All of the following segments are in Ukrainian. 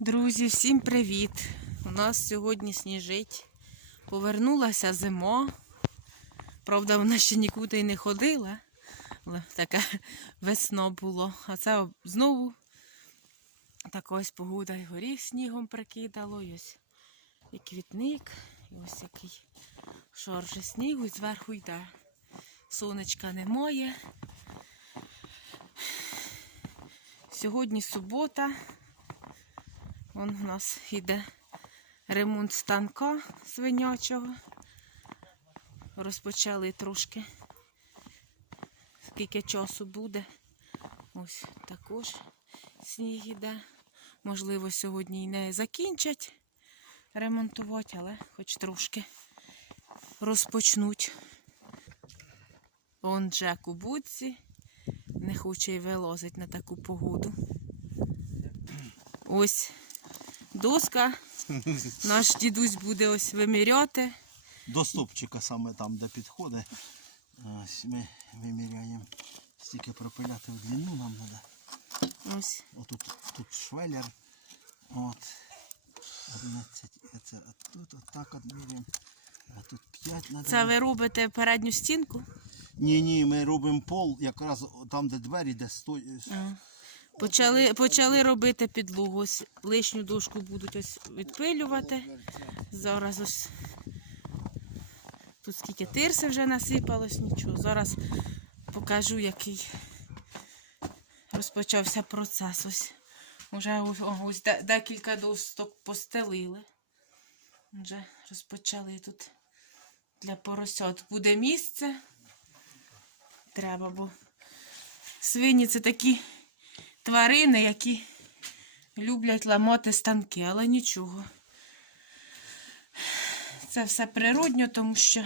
Друзі, всім привіт! У нас сьогодні сніжить. Повернулася зима. Правда, вона ще нікуди й не ходила. Але таке весно було. А це знову така ось погода і горіх снігом прикидало. Ось і квітник, і ось який шар вже снігу і зверху йде. Сонечка немає. Сьогодні субота. Вон у нас йде ремонт станка свинячого. Розпочали трошки. Скільки часу буде. Ось також сніг іде. Можливо, сьогодні й не закінчать ремонтувати, але хоч трошки розпочнуть. Он Джек у будці. Не хоче й вилазить на таку погоду. Ось доска. Наш дідусь буде ось виміряти. До стопчика саме там, де підходить. Ось ми виміряємо. Стільки пропиляти в длину нам треба. Ось. Отут тут швеллер. От. 11. Це тут отак от міряємо. А тут 5 треба. Це ви робите передню стінку. Ні, ні, ми робимо пол якраз там, де двері, де стой. Почали, почали робити підлогу. Ось лишню дошку будуть ось відпилювати. Зараз ось тут скільки тирси вже насипалось, нічого. Зараз покажу, який розпочався процес. Ось вже ось, декілька досток постелили. Вже розпочали тут для поросят. Буде місце. Треба, бо свині це такі тварини, які люблять ламати станки, але нічого. Це все природньо, тому що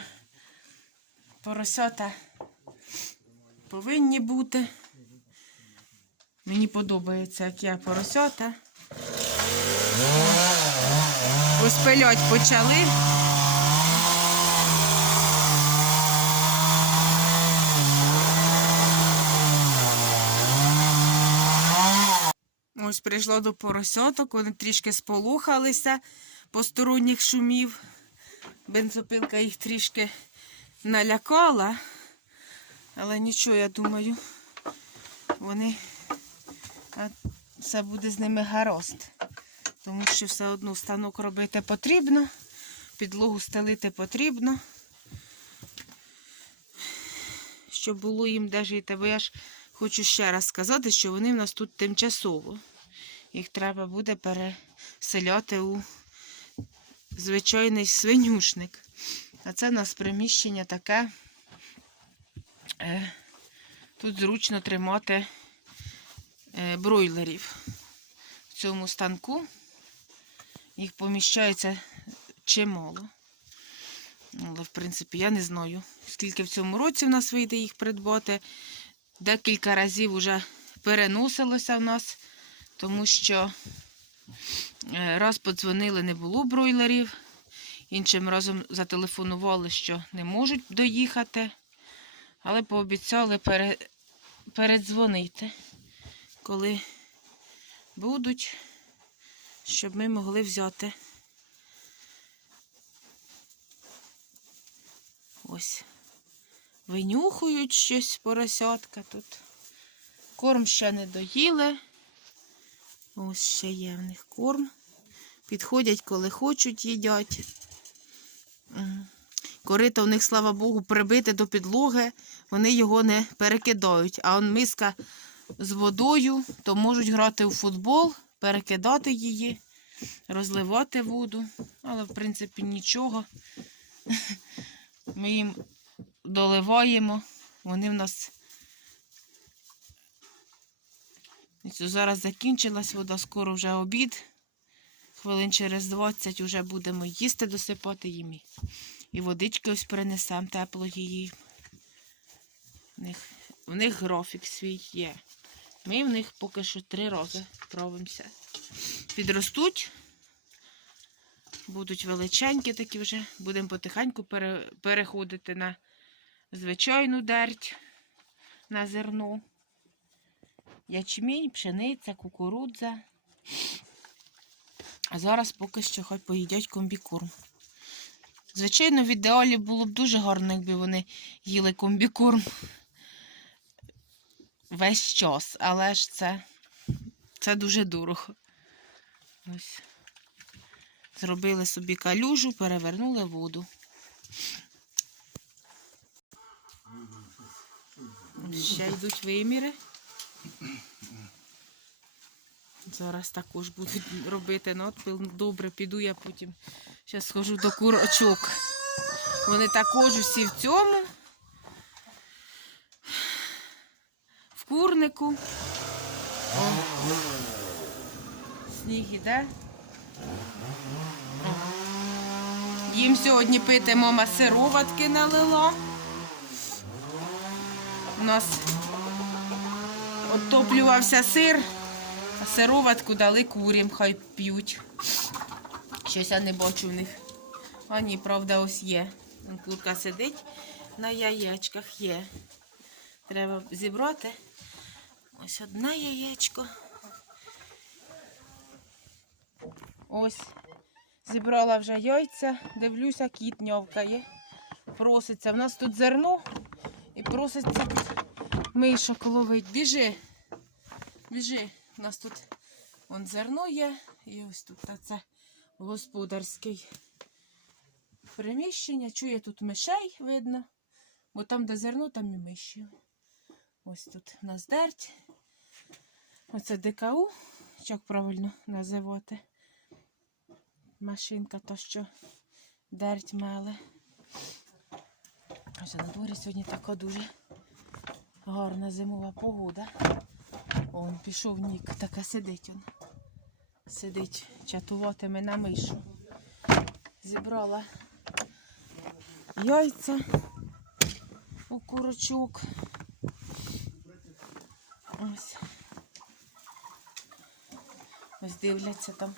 поросята повинні бути. Мені подобається, як я поросята. Ось пильоть почали. Ось прийшло до поросяток, вони трішки сполухалися посторонніх шумів. Бензопилка їх трішки налякала. Але нічого, я думаю, вони все буде з ними гаразд. Тому що все одно станок робити потрібно, підлогу стелити потрібно. Щоб було їм де жити. Бо я ж хочу ще раз сказати, що вони в нас тут тимчасово. Їх треба буде переселяти у звичайний свинюшник. А це у нас приміщення таке. Е, Тут зручно тримати е, бройлерів. В цьому станку їх поміщається чимало. Але, в принципі, я не знаю, скільки в цьому році в нас вийде їх придбати. Декілька разів вже переносилося в нас, тому що е, раз подзвонили, не було бройлерів. Іншим разом зателефонували, що не можуть доїхати, але пообіцяли пере... передзвонити, коли будуть, щоб ми могли взяти. Ось. Винюхують щось поросятка тут. Корм ще не доїли. Ось ще є в них корм. Підходять, коли хочуть, їдять. Корито в них, слава Богу, прибите до підлоги, вони його не перекидають. А он миска з водою, то можуть грати у футбол, перекидати її, розливати воду. Але, в принципі, нічого. Ми їм доливаємо. Вони в нас. Ось Зараз закінчилась вода, скоро вже обід. Хвилин через 20 вже будемо їсти, досипати їм. і- водички ось принесемо теплої її. В них, в них графік свій є. Ми в них поки що три рази правимося. Підростуть, будуть величенькі такі вже. Будемо потихеньку пере, переходити на звичайну дерть, на зерно. Ячмінь, пшениця, кукурудза. А зараз поки що хай поїдять комбікорм. Звичайно, в ідеалі було б дуже гарно, якби вони їли комбікорм весь час, але ж це, це дуже дорого. Ось. Зробили собі калюжу, перевернули воду. Ще йдуть виміри. Зараз також будуть робити надпил. Добре, піду я потім. Зараз схожу до курочок. Вони також усі в цьому. В курнику. О. Сніг іде. О. Їм сьогодні пити мама сироватки налила. У нас оттоплювався сир, а сироватку дали курям, хай п'ють. Щось я не бачу в них. А ні, правда, ось є. Курка сидить на яєчках є. Треба зібрати. Ось одне яєчко. Ось. Зібрала вже яйця, дивлюся, кіт ньовкає. Проситься. В нас тут зерно і проситься тут мишок ловить. Біжи. Біжи. У нас тут вон зерно є. І ось тут це господарський приміщення. Чує тут мишей видно. Бо там, де зерно, там і миші. Ось тут у нас дерть. Оце ДКУ, як правильно називати. Машинка то, що дерть меле. Ось на дворі сьогодні така дуже гарна зимова погода. Он пішов нік, така сидить он. Сидить, чатуватиме на мишу. Зібрала яйця у курочок. Ось. Ось дивляться там.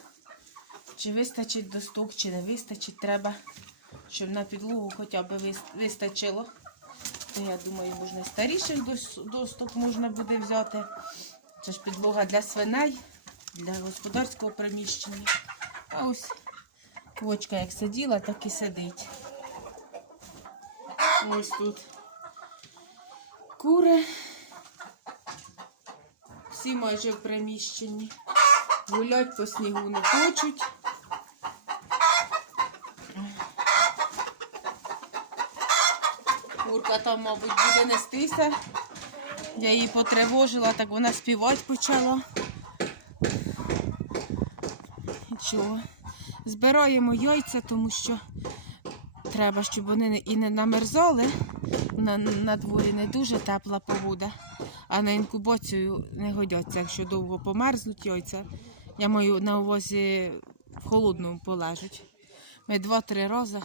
Чи вистачить досток, чи не вистачить, треба, щоб на підлогу хоча б вистачило. То я думаю, можна і старіших дос- можна буде взяти. Це ж підлога для свиней, для господарського приміщення. А ось квочка як сиділа, так і сидить. Ось тут кури. Всі майже в приміщенні. Гулять по снігу не хочуть. Курка там, мабуть, буде нестися. Я її потривожила, так вона співати почала. Нічого. Збираємо яйця, тому що треба, щоб вони і не намерзали. На, на дворі не дуже тепла погода, а на інкубацію не годяться, якщо довго померзнуть яйця. Я маю на увазі в холодному полежать. Ми два-три рази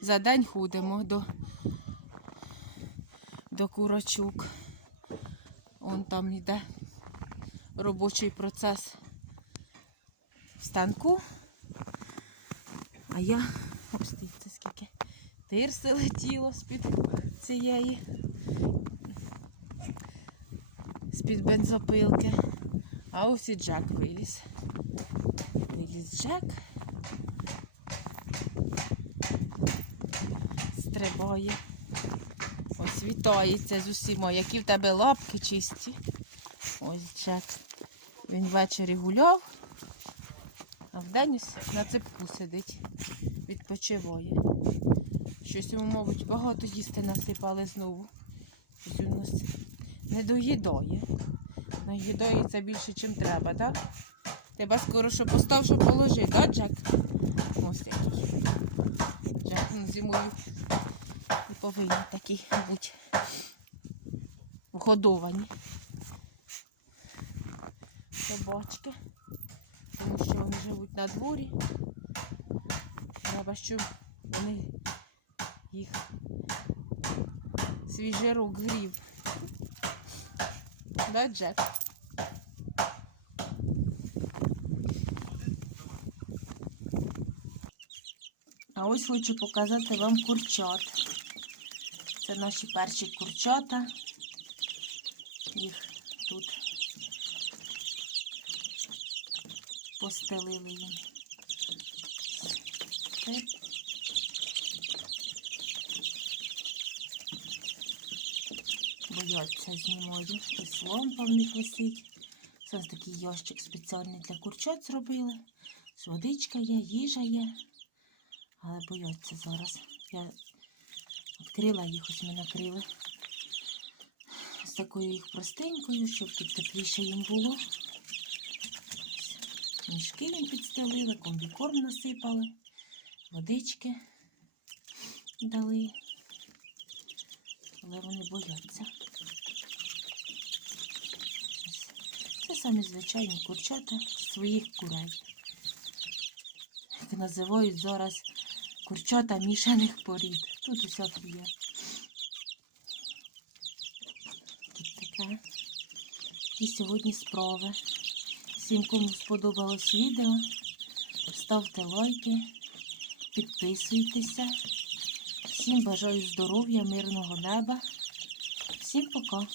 за день ходимо до, до курочок. Он там йде робочий процес в станку. А я ось скільки тирси летіло з-під цієї, з-під бензопилки. А ось і Джек виліз. Виліз Джек. Стрибає. Ось вітається з усіма, які в тебе лапки чисті. Ось Джек. Він ввечері гуляв, а вдень на цепку сидить, відпочиває. Щось йому, мабуть, багато їсти насипали знову. Щось він нас не доїдає. Наїдається більше, ніж треба, так? Тебе скоро що постав, що положи, так, Джек? Ось який. Джек зимою повинні такі бути вгодовані. Собачки. Тому що вони живуть на дворі. Треба, щоб вони їх свіжий рук грів. Да, Джек? А ось хочу показати вам курчат. Це наші перші курчата. Їх тут постелили їм. Бояться знімаю. Ось лампа в них висить. Це ось такий ящик спеціальний для курчат зробили. Водичка є, їжа є. Але бояться зараз. Я відкрила їх, ось ми накрили. З такою їх простенькою, щоб тут тепліше їм було. Мішки їм підстелили, комбікорм насипали, водички дали. Але вони бояться. Це самі звичайні курчата своїх курей. Як називають зараз курчата мішаних порід. Тут усяк є. Тут таке. І сьогодні справи. Всім, кому сподобалось відео, ставте лайки, підписуйтеся. Всім бажаю здоров'я, мирного неба. Всім пока.